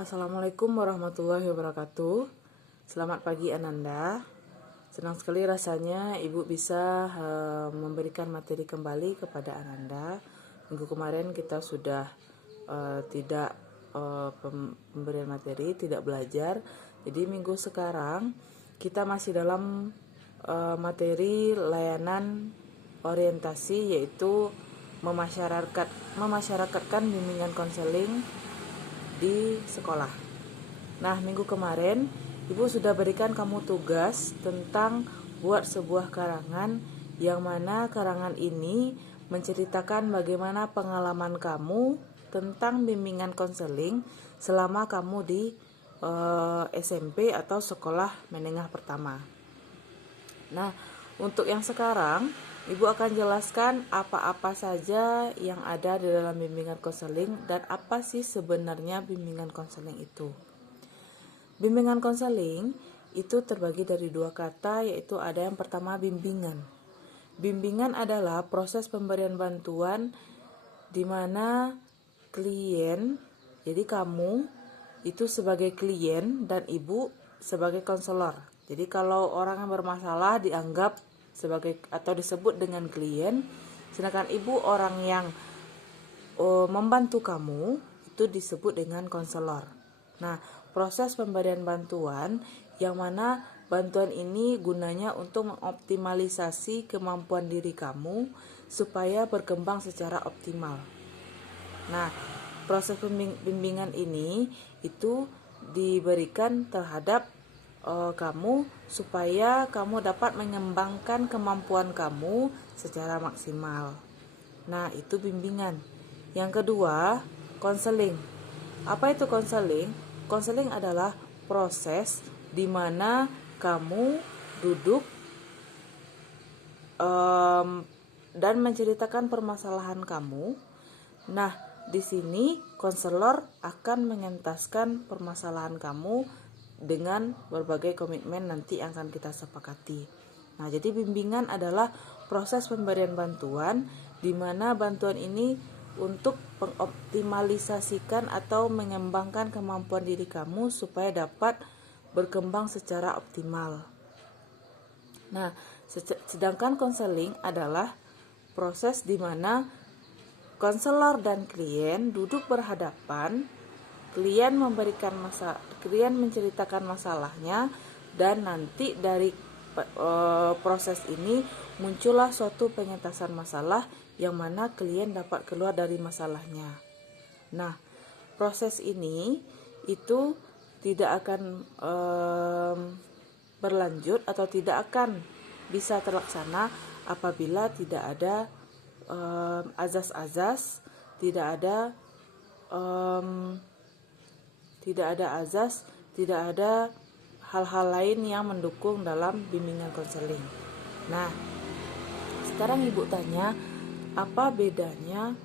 Assalamualaikum warahmatullahi wabarakatuh. Selamat pagi Ananda. Senang sekali rasanya Ibu bisa memberikan materi kembali kepada Ananda. Minggu kemarin kita sudah tidak pemberian materi, tidak belajar. Jadi minggu sekarang kita masih dalam materi layanan orientasi, yaitu memasyarakatkan bimbingan konseling di sekolah. Nah, minggu kemarin Ibu sudah berikan kamu tugas tentang buat sebuah karangan, yang mana karangan ini menceritakan bagaimana pengalaman kamu tentang bimbingan konseling selama kamu di SMP atau sekolah menengah pertama. Nah, untuk yang sekarang Ibu akan jelaskan apa-apa saja yang ada di dalam bimbingan konseling dan apa sih sebenarnya bimbingan konseling itu. Bimbingan konseling itu terbagi dari dua kata, yaitu ada yang pertama bimbingan. Bimbingan adalah proses pemberian bantuan di mana klien, jadi kamu itu sebagai klien dan Ibu sebagai konselor. Jadi kalau orang yang bermasalah dianggap sebagai atau disebut dengan klien, sedangkan Ibu orang yang membantu kamu itu disebut dengan konselor. Nah, proses pemberian bantuan yang mana bantuan ini gunanya untuk mengoptimalisasi kemampuan diri kamu supaya berkembang secara optimal. Nah, proses bimbingan ini itu diberikan terhadap kamu supaya kamu dapat mengembangkan kemampuan kamu secara maksimal. Nah, itu bimbingan. Yang kedua, konseling. Apa itu konseling? Konseling adalah proses di mana kamu duduk dan menceritakan permasalahan kamu. Nah, di sini konselor akan mengentaskan permasalahan kamu dengan berbagai komitmen nanti yang akan kita sepakati. Nah, jadi bimbingan adalah proses pemberian bantuan di mana bantuan ini untuk mengoptimalisasikan atau mengembangkan kemampuan diri kamu supaya dapat berkembang secara optimal. Nah, sedangkan konseling adalah proses di mana konselor dan klien duduk berhadapan. Klien menceritakan masalahnya, dan nanti dari proses ini muncullah suatu pengentasan masalah yang mana klien dapat keluar dari masalahnya. Nah, proses ini itu tidak akan berlanjut atau tidak akan bisa terlaksana apabila tidak ada azas-azas, tidak ada azas, tidak ada hal-hal lain yang mendukung dalam bimbingan konseling. Nah, sekarang Ibu tanya, apa bedanya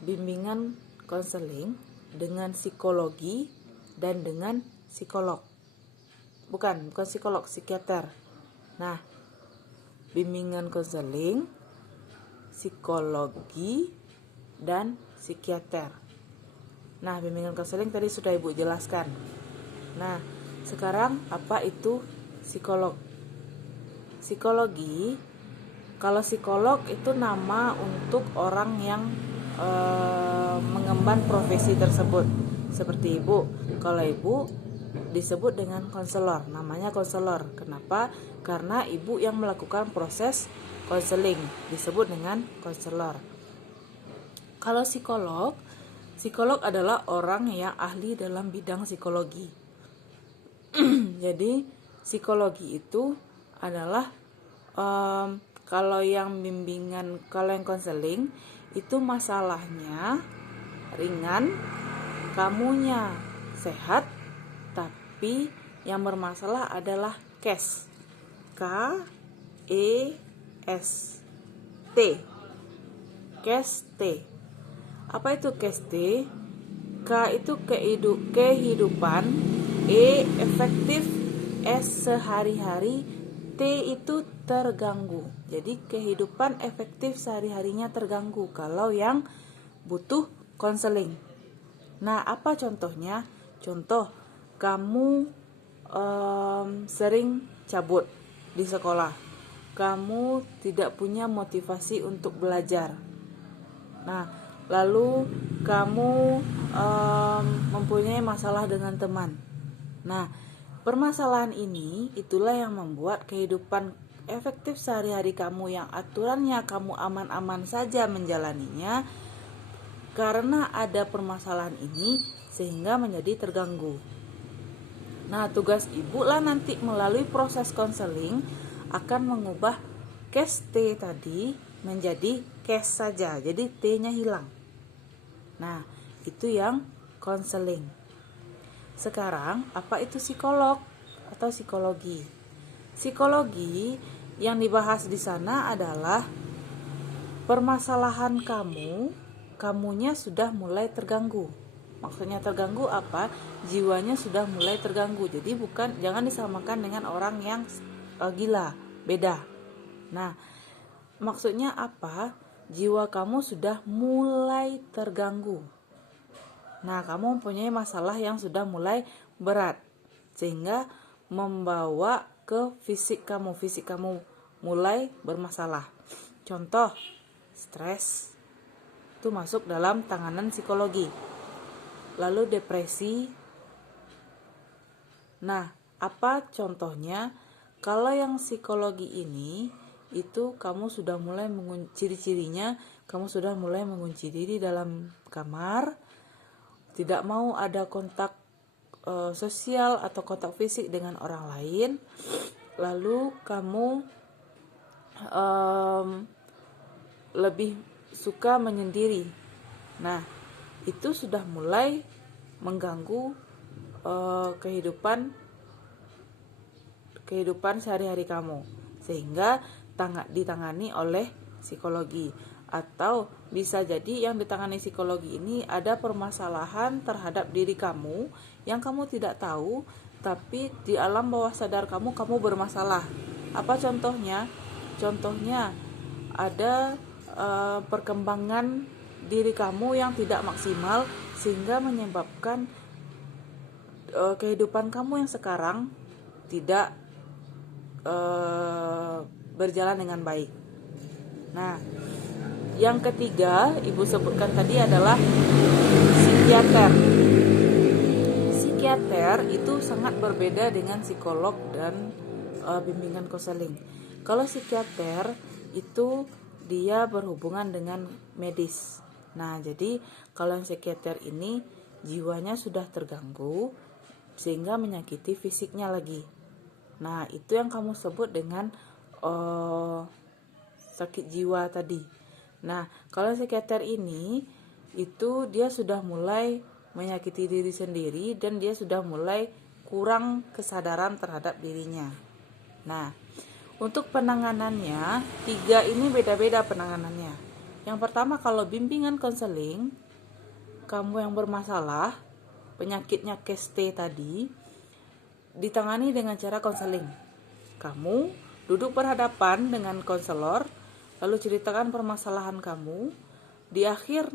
bimbingan konseling dengan psikologi dan dengan psikolog? Bukan psikolog, psikiater. Nah, bimbingan konseling, psikologi, dan psikiater. Nah, bimbingan konseling tadi sudah Ibu jelaskan. Nah, sekarang apa itu psikolog? Psikologi, kalau psikolog itu nama untuk orang yang mengemban profesi tersebut. Seperti Ibu, kalau Ibu disebut dengan konselor, namanya konselor. Kenapa? Karena Ibu yang melakukan proses konseling, disebut dengan konselor. Kalau psikolog adalah orang yang ahli dalam bidang psikologi. Jadi psikologi itu adalah kalau yang konseling itu masalahnya ringan, kamunya sehat, tapi yang bermasalah adalah case. K-E-S-T. Case T. Apa itu case T? K itu kehidupan, E efektif, S sehari-hari, T itu terganggu. Jadi kehidupan efektif sehari-harinya terganggu kalau yang butuh konseling. Nah, apa contohnya? Contoh, kamu sering cabut di sekolah, kamu tidak punya motivasi untuk belajar. Nah, lalu kamu mempunyai masalah dengan teman. Nah, permasalahan ini itulah yang membuat kehidupan efektif sehari-hari kamu yang aturannya kamu aman-aman saja menjalaninya, karena ada permasalahan ini sehingga menjadi terganggu. Nah, tugas ibu lah nanti melalui proses konseling akan mengubah case T tadi menjadi case saja. Jadi T-nya hilang. Nah, itu yang konseling. Sekarang, apa itu psikolog atau psikologi? Psikologi yang dibahas di sana adalah permasalahan kamunya sudah mulai terganggu. Maksudnya terganggu apa? Jiwanya sudah mulai terganggu. Jadi jangan disamakan dengan orang yang gila, beda. Nah, maksudnya apa? Jiwa kamu sudah mulai terganggu. Nah, kamu mempunyai masalah yang sudah mulai berat sehingga membawa ke fisik kamu. Fisik kamu mulai bermasalah. Contoh, stres itu masuk dalam tanganan psikologi. Lalu depresi. Nah, apa contohnya? Kalau yang psikologi ini itu kamu sudah mulai ciri-cirinya, kamu sudah mulai mengunci diri dalam kamar, tidak mau ada kontak sosial atau kontak fisik dengan orang lain. Lalu kamu lebih suka menyendiri. Nah, itu sudah mulai mengganggu kehidupan sehari-hari kamu, sehingga ditangani oleh psikologi. Atau bisa jadi yang ditangani psikologi ini ada permasalahan terhadap diri kamu yang kamu tidak tahu, tapi di alam bawah sadar kamu bermasalah. Apa contohnya? Contohnya ada perkembangan diri kamu yang tidak maksimal sehingga menyebabkan kehidupan kamu yang sekarang tidak berjalan dengan baik. Nah, yang ketiga ibu sebutkan tadi adalah psikiater. Psikiater itu sangat berbeda dengan psikolog dan bimbingan konseling. Kalau psikiater itu dia berhubungan dengan medis. Nah, jadi kalau yang psikiater ini jiwanya sudah terganggu sehingga menyakiti fisiknya lagi. Nah, itu yang kamu sebut dengan sakit jiwa tadi. Nah, kalau psikiater ini itu dia sudah mulai menyakiti diri sendiri dan dia sudah mulai kurang kesadaran terhadap dirinya. Nah, untuk penanganannya 3 ini beda-beda penanganannya. Yang pertama, kalau bimbingan konseling, kamu yang bermasalah penyakitnya case T tadi ditangani dengan cara konseling. Kamu duduk berhadapan dengan konselor, lalu ceritakan permasalahan kamu. Di akhir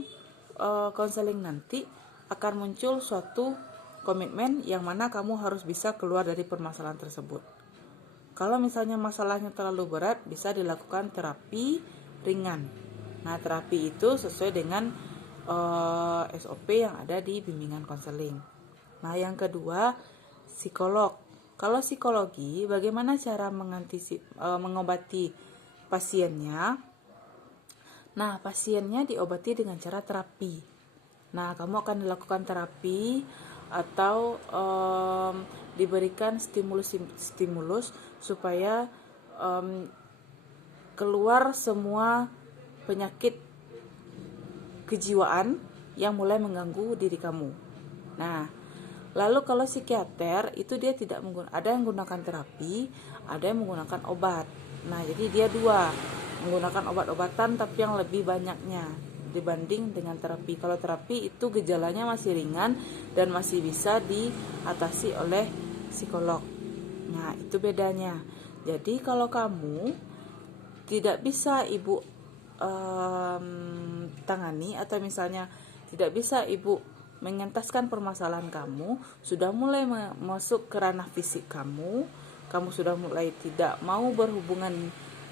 konseling nanti akan muncul suatu komitmen yang mana kamu harus bisa keluar dari permasalahan tersebut. Kalau misalnya masalahnya terlalu berat, bisa dilakukan terapi ringan. Nah, terapi itu sesuai dengan SOP yang ada di bimbingan konseling. Nah, yang kedua, psikolog. Kalau psikologi, bagaimana cara mengobati pasiennya? Nah, pasiennya diobati dengan cara terapi. Nah, kamu akan dilakukan terapi atau diberikan stimulus supaya keluar semua penyakit kejiwaan yang mulai mengganggu diri kamu. Nah, lalu kalau psikiater itu dia tidak ada yang menggunakan terapi, ada yang menggunakan obat. Nah, jadi dia 2, menggunakan obat-obatan tapi yang lebih banyaknya dibanding dengan terapi. Kalau terapi itu gejalanya masih ringan dan masih bisa diatasi oleh psikolog. Nah, itu bedanya. Jadi kalau kamu tidak bisa ibu tangani, atau misalnya tidak bisa ibu mengentaskan permasalahan kamu, sudah mulai masuk ke ranah fisik kamu sudah mulai tidak mau berhubungan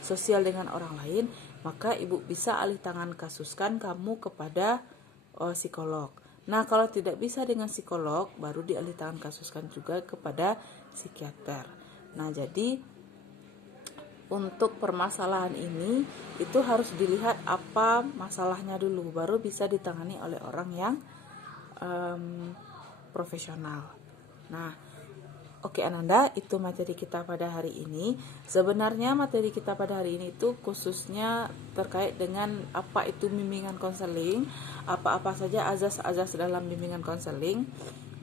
sosial dengan orang lain, maka ibu bisa alih tangan kasuskan kamu kepada psikolog. Nah, kalau tidak bisa dengan psikolog, baru dialih tangan kasuskan juga kepada psikiater. Nah, jadi untuk permasalahan ini itu harus dilihat apa masalahnya dulu, baru bisa ditangani oleh orang yang profesional. Nah, oke Ananda, itu materi kita pada hari ini. Sebenarnya materi kita pada hari ini itu khususnya terkait dengan apa itu bimbingan konseling, apa-apa saja azas-azas dalam bimbingan konseling.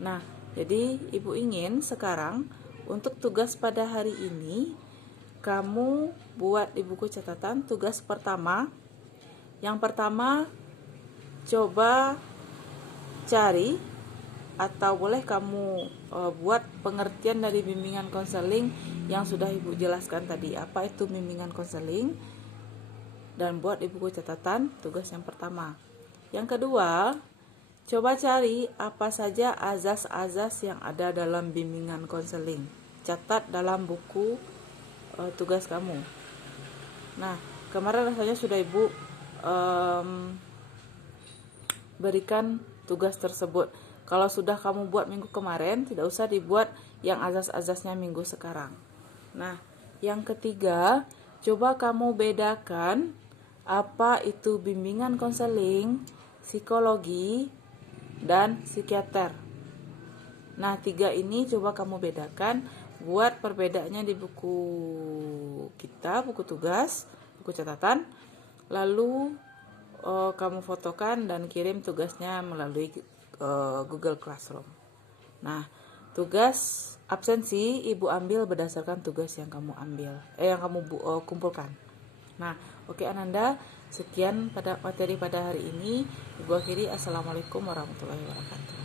Nah, jadi ibu ingin sekarang untuk tugas pada hari ini kamu buat di buku catatan tugas pertama. Yang pertama, coba cari atau boleh kamu buat pengertian dari bimbingan konseling yang sudah ibu jelaskan tadi. Apa itu bimbingan konseling? Dan buat di buku catatan tugas yang pertama. Yang kedua, coba cari apa saja azas-azas yang ada dalam bimbingan konseling. Catat dalam buku tugas kamu. Nah, kemarin rasanya sudah ibu berikan tugas tersebut. Kalau sudah kamu buat minggu kemarin, tidak usah dibuat yang azas-azasnya minggu sekarang. Nah, yang ketiga, coba kamu bedakan apa itu bimbingan konseling, psikologi, dan psikiater. Nah, 3 ini coba kamu bedakan. Buat perbedaannya di buku kita, buku tugas, buku catatan. Lalu kamu fotokan dan kirim tugasnya melalui Google Classroom. Nah, tugas absensi ibu ambil berdasarkan tugas yang kamu ambil, yang kamu kumpulkan. Nah, oke Ananda, sekian pada materi pada hari ini. Ibu akhiri, assalamualaikum warahmatullahi wabarakatuh.